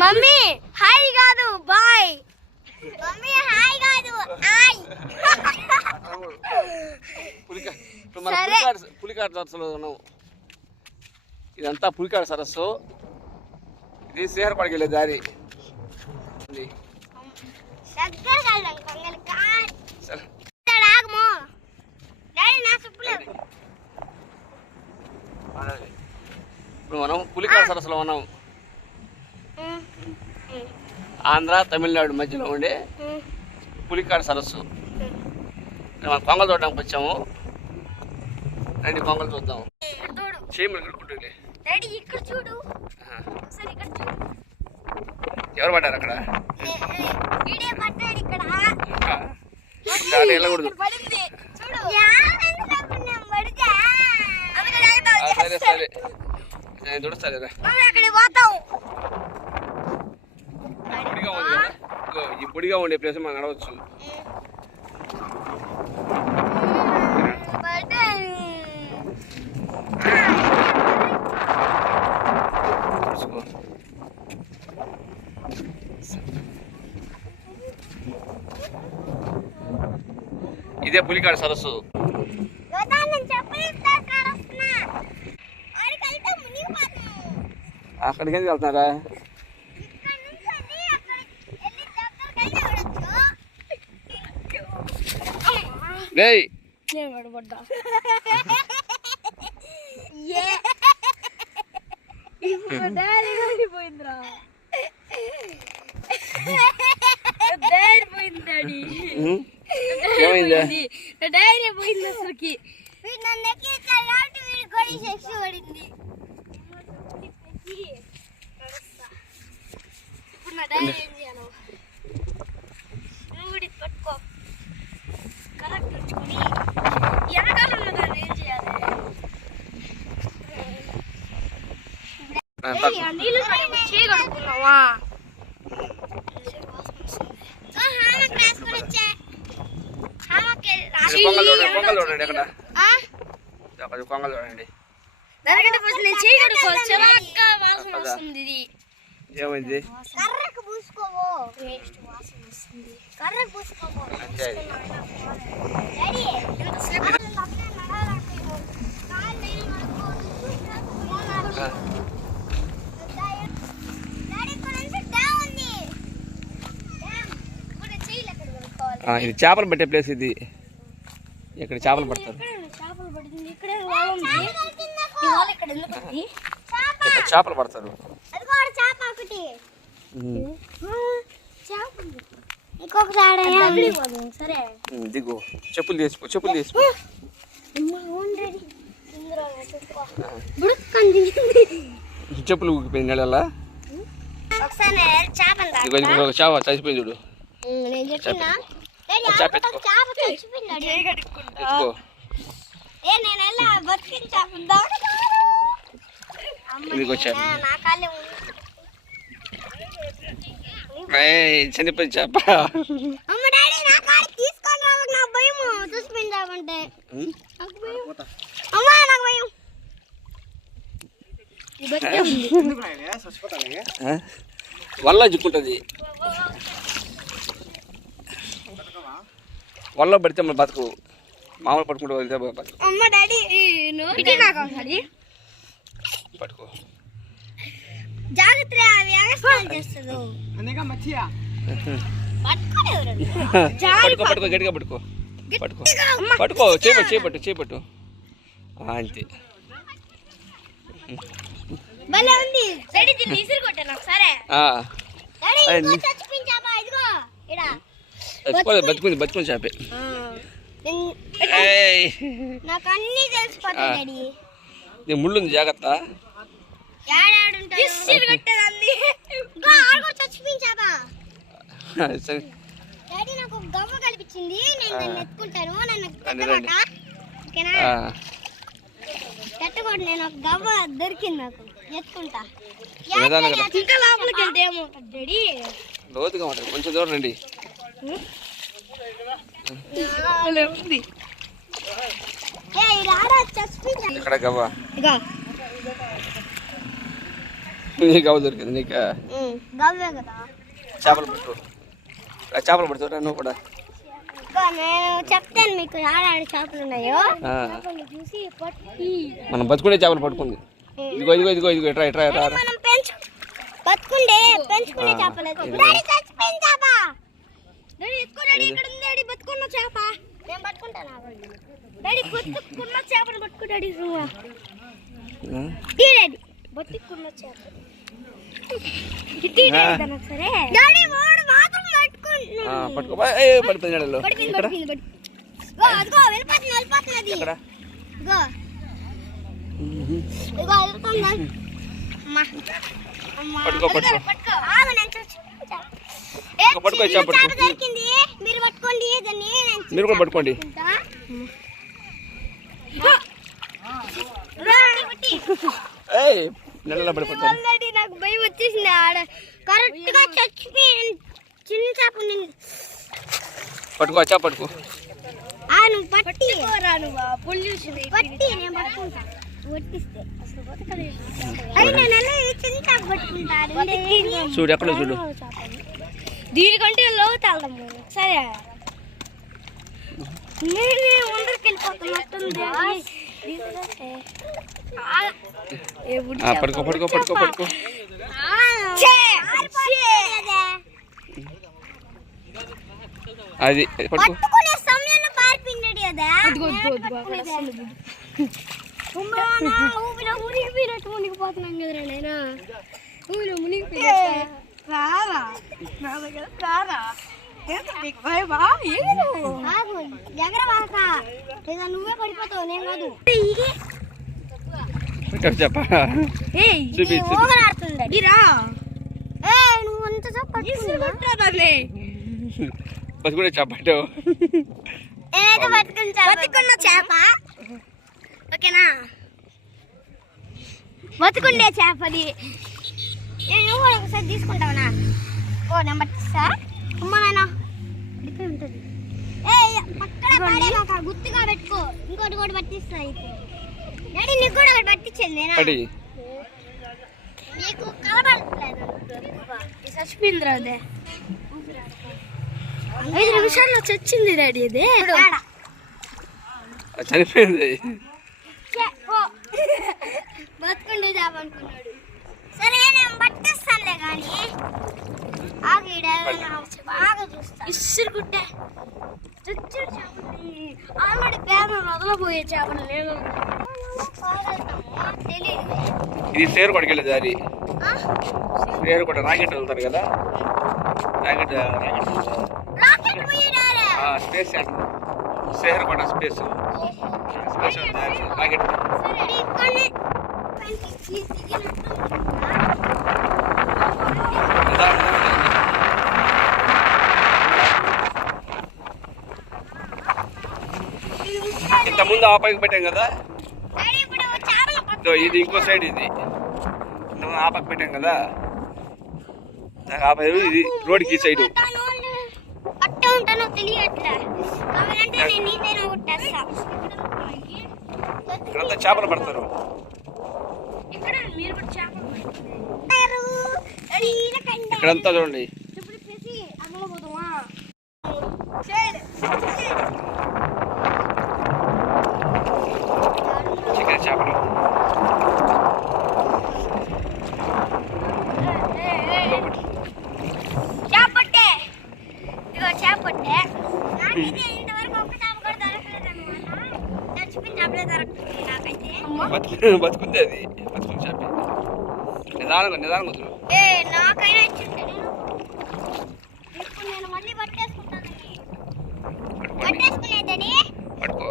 Mummy hi కాదు bye. Mummy hi కాదు hi. పులికాడ సరస్సులో ఉన్నాము. ఇదంతా పులికాడ సరస్సు. ఇది శ్రీహరిపాడికి వెళ్ళే దారి. ఇప్పుడు మనం పులికాడ సరస్సులో ఉన్నాం. ఆంధ్ర తమిళనాడు మధ్యలో ఉండే పులికాడ సరస్సు. మనం కొంగలు చూడడానికి వచ్చాము. రండి కొంగలు చూద్దాం. చీమలు కడుక్కుంటుంది. ఎవరు పడ్డారు అక్కడ? వెళ్ళకూడదు. సరే సరే నేను దుడుస్తాలేరా. పొడిగా ఉంది కదా, ఈ పొడిగా ఉండే ప్లేస్ మనం నడవచ్చు. ఇదే పులికాడ సరస్సు. అక్కడికి ఎందుకు వెళ్తున్నారా? ఏమైందా? డైరీ పోయింది అసలుకి. ఇప్పుడు నా డైరీ ఏం చేయాలి? నువ్వు పట్టుకో కరెక్ట్ వచ్చుకొని వెనకాల ఉన్నదాన్ని ఏం చేయాలి? నీళ్ళు చేయగలుగుతున్నావా? ఏమైంది? ఇది చేపలు పట్టే ప్లేస్. ఇది ఇక్కడ చేపలు పడతారు. చేపలు పడతారు. దిగు. చెప్పులు తీసుకో. చెప్పులు తీసుకో. చెప్పులు ఊగిపోయింది నెలలా. చేప చచ్చిపోయింది చూడు. చనిపోయింది చేప. వల్ల చిక్కుంటుంది. వల్ల పడితే మన బతుకు. మామూలు పట్టుకుంటూ వెళ్తే బతుకు. పట్టుకో. పట్టుకో గట్టిగా పట్టుకో. పట్టుకో పట్టుకో. చేపట్టు చేపట్టు. అంతే. బతుకుంది బతుకుంది చేపే. ముళ్ళుంది జాగ్రత్త. నేను ఒక గవ్వ దొరికింది నాకు, ఎత్తుకుంటా. ఇంకా లోపలికి వెళ్తే ఏమవుతుంది డాడీ? లోతుగా ఉంటుంది, కొంచెం దూరం రండి. ఇక్కడ గవ్వ నీకు గవ్వ దొరికింది నీకు గవ్వే కదా. చేపలు పట్టు చేపలు పడుతున్నా నువ్వు కూడా. నేను చెప్తాను మీకు ఆడాడి చేపలు ఉన్నాయో. చూసి మనం బతుకునే చేపలు పట్టుకుంది. ఇదిగో ఇదిగో ఇదిగో ఇదిగో ఎట్రా ఎట్రా ఎట్రా మనం పెంచుకునే చేపలు. చచ్చిపోయిన చేప డాడీ ఎత్తుకో. డాడీ ఇక్కడ ఉంది డాడీ బతుకున్న చేప. నేను పట్టుకుంటాను డాడీ. బతుకున్న చేపను పట్టుకో డాడీ. డాడీ బతుకున్న చేప సరే డాడీ వాడు మాత్రం పట్టుకో. పడిపోయింది నీళ్ళలో. వెళ్ళిపోతున్నది. పట్టుకో పట్టుకో పట్టుకో చేప దొరికింది. మీరు పట్టుకోండి దాన్ని. మీరు కూడా పట్టుకోండి. నెలలో పడిపోతాను. నాకు భయం వచ్చేసింది. ఆడ కరెక్ట్ గా చచ్చిపోయి చిన్న చేప ఉంది. పట్టుకో చేప పట్టుకో. నువ్వు పట్టి పొల్యూషన్ పట్టి నేను పట్టుకుంటా. ఒట్టిస్తే అసలు బతకలేదు. చిన్న చేప పట్టుకుంటాడు. చూడు ఎక్కడ చూడు. దీనికంటే లోతు వెళ్దాము. సరే నేను ముందరికి వెళ్ళిపోతున్నట్టుంది. పడుకో పడుకో పడుకో పడుకో. అది పట్టుకునే సమయంలో పారిపోయినాడు కదా. ఊపిలో మునిగిపోయినట్టు మునిగిపోతున్నాం కదా నేను. ఊపిలో మునిగిపోయినట్టు ఎగరవాక ఇక నువ్వే పడిపోతావు నేను కాదు. చెప్ప నువ్వు అంత బతుకునే చేపట్టు. బతుకున్న చేప ఓకేనా. బతుకుండే చేపది నేను కూడా ఒకసారి తీసుకుంటావునా. ఓ నేను పట్టిస్తా. అమ్మ నాయన ఇక్కడే ఉంటుంది. పక్కన గుర్తుగా పెట్టుకో. ఇంకోటి కూడా పట్టిస్తా. డాడీ నీకు కూడా ఒకటి పట్టించండి. నీకు కలబడట్లేదు. చచ్చిపోయింది అదే. 5 నిమిషాల్లో చచ్చింది డాడీ. అదే చనిపోయింది. బతుకుండే చేప అనుకున్నాడు. సరే నేను పట్టిస్తానులే కానీ బాగా చూస్తా. ఇసురుకుంటే చచ్చిన చేపని ఆల్రెడీ పేదలు వదలబోయే చేపలు లేదు. తెలియదు. ఇది సేరు కొడుకెళ్ళే దారి. సేరు కొట్ట రాకెట్ వెళ్తారు కదా. రాకెట్ స్పేస్ సేరు కొట్ట స్పేస్ రాకెట్. ఇంత ముందు ఆ పైకి పెట్టాం కదా. ఇది ఇంకో సైడ్. ఇది ఆ పక్క పెట్టాం కదా. ఆ పై ఇది రోడ్కి సైడ్. ఇక్కడంతా చేపలు పడతారు. ఇక్కడంతా చూడండి. చికెన్ చేపలు. చేపట్టే ఇగో చేపట్టే. ఇంతవరకు ఒక చేప కూడా దొరకలేదు అనమాట. చచ్చిపోయిన చేపలే దొరకలేదు నాకైతే. బతుకుంది అది. బతుకుని చేప. నిదానంగా నిదానంగా వద్దు. నాకైనా ఇచ్చింది. ఇప్పుడు నేను మళ్ళీ పట్టేసుకుంటానని. పట్టేసుకునేదని పట్టుకో.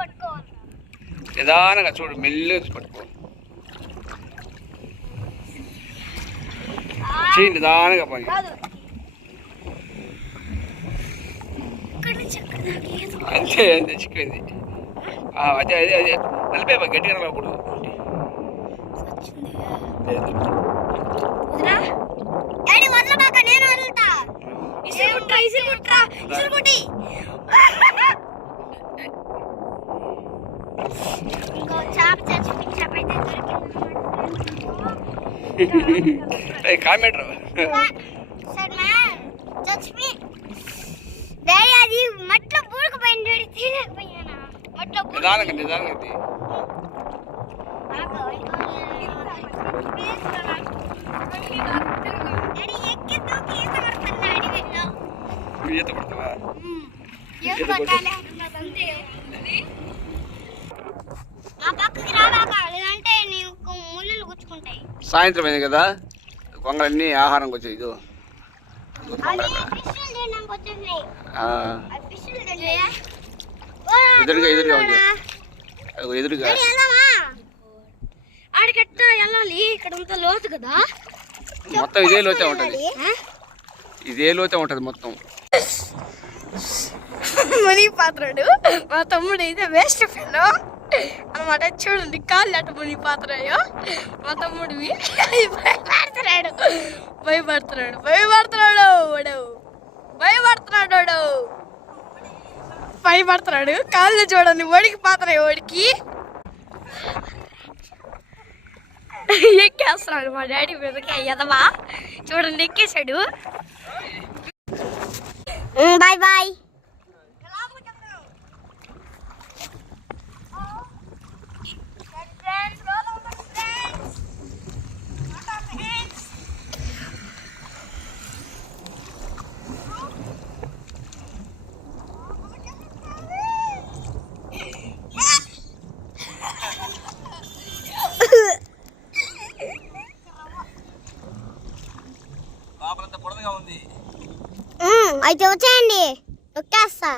పట్టుకోవాలి. నిదానంగా చూడు. మెల్లిగా పట్టుకో. నిదానంగా పోయి. అంతే అంతే చిక్కింది. అదే అదే అదే నలిపే గట్టిగా నలపకూడదు. ఇంకో చేప చచ్చిపోయిన చేప అయితే దొరికింది. కామెంట్ సార్ మ్యామ్ చచ్చిపోయి డాడీ అది మట్లో పూడుకుపోయింది డాడీ తీయలేకపోయానా మట్లో నిదానంగా ఇది డాడీ ఎక్కి దూకి ఈత కొడుతున్నా అడవిలో. ఈత కొడతావా? ఈత కొట్టాలి అంటున్నది అంతే. ఆ పక్కకి రావాక లేదంటే నీకు ముళ్ళులు గుచ్చుకుంటాయి. సాయంత్రం అయింది కదా, కొంగలన్నీ ఆహారంకి వచ్చాయి. ఇదో అవి ఫిష్లు తినడానికి వచ్చేసినాయి. అవి ఫిష్లు తింటాయా? ఎదురుగా ఉంది. ఎదురుగా ఆడికట్ట వెళ్ళాలి. ఇక్కడ అంతా లోతు కదా, మొత్తం ఇదే లోతే ఉంటుంది. ఇదే లోతే ఉంటుంది మొత్తం. ముని పాత్రుడు మా తమ్ముడు అయితే వేస్ట్ ఫెలో అనమాట. చూడండి కాళ్ళు అట్ట ముని పాత్రయో మా తమ్ముడివి. భయపడుతున్నాడు కాళ్ళు చూడండి. ఒడికి పాత్ర ఒడికి ఎక్కేస్తున్నాడు మా డాడీ మీదకి. ఎదవా చూడండి ఎక్కేసాడు. Bye bye. అయితే వచ్చేయండి, నొక్కేస్తా.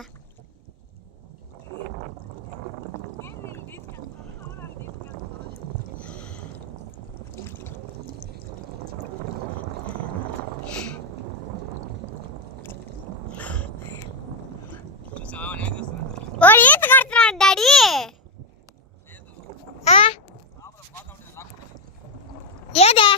ఓ ఈత కడుతున్నాడు డాడీ. ఏదే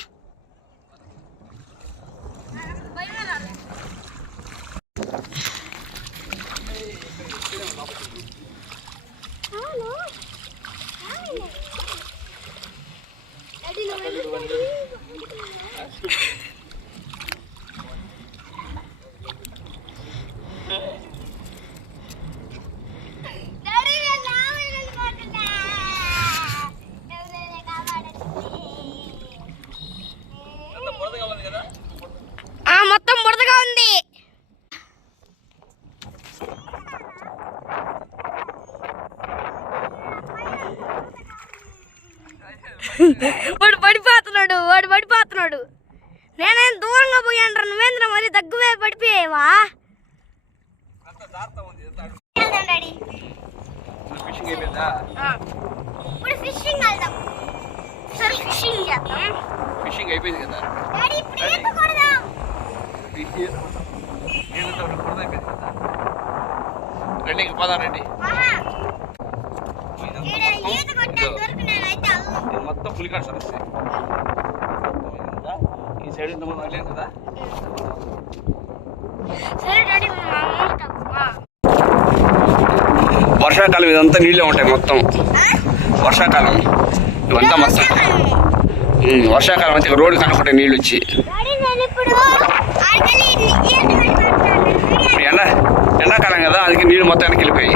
మొత్తం బురదగా ఉంది. వాడు పడిపోతున్నాడు. నేనేం దూరంగా పోయాను. నువ్వేంద్ర మరి దగ్గువే పడిపోయావా? ఇప్పుడు ఫిషింగ్ వెళ్దాం. సరే ఫిషింగ్ చేద్దాం. ఫిషింగ్ అయిపోయింది కదా డాడీ, ఇప్పుడు ఈత కొడదాం. రండి పోదాం రండి. ఈత కొట్టాను దొరికినానైతే మొత్తం పులికాడు సార్ వస్తే ఈ సైడ్ ఇంతమంది వెళ్ళాను కదా. సరే డాడీ వర్షాకాలం ఇదంతా నీళ్ళే ఉంటాయి మొత్తం. వర్షాకాలం ఇవంతా మొత్తం వర్షాకాలం అయితే రోడ్డు కనుకుంటాయి నీళ్ళు వచ్చి. ఎండాకాలం కదా, అందుకే నీళ్ళు మొత్తానికి వెళ్ళిపోయి.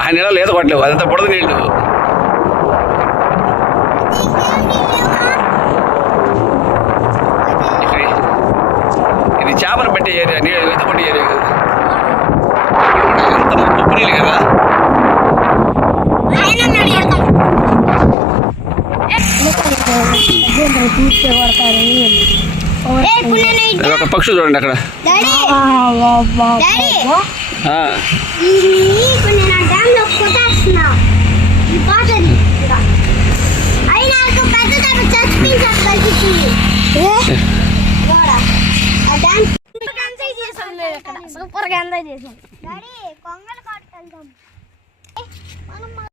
ఆ నీళ్ళు ఈత కొట్టలేవు, అదంతా బుడద నీళ్ళు. ఇది చేపలు పట్టే ఏరియా, నీళ్ళు ఈత కొట్టే ఏరియా కదా. ఎంత ఉప్పు నీళ్ళు కదా. ఒక పక్షులు చూడండి అక్కడ. సూపర్ గా ఎంజాయ్ చేసాం.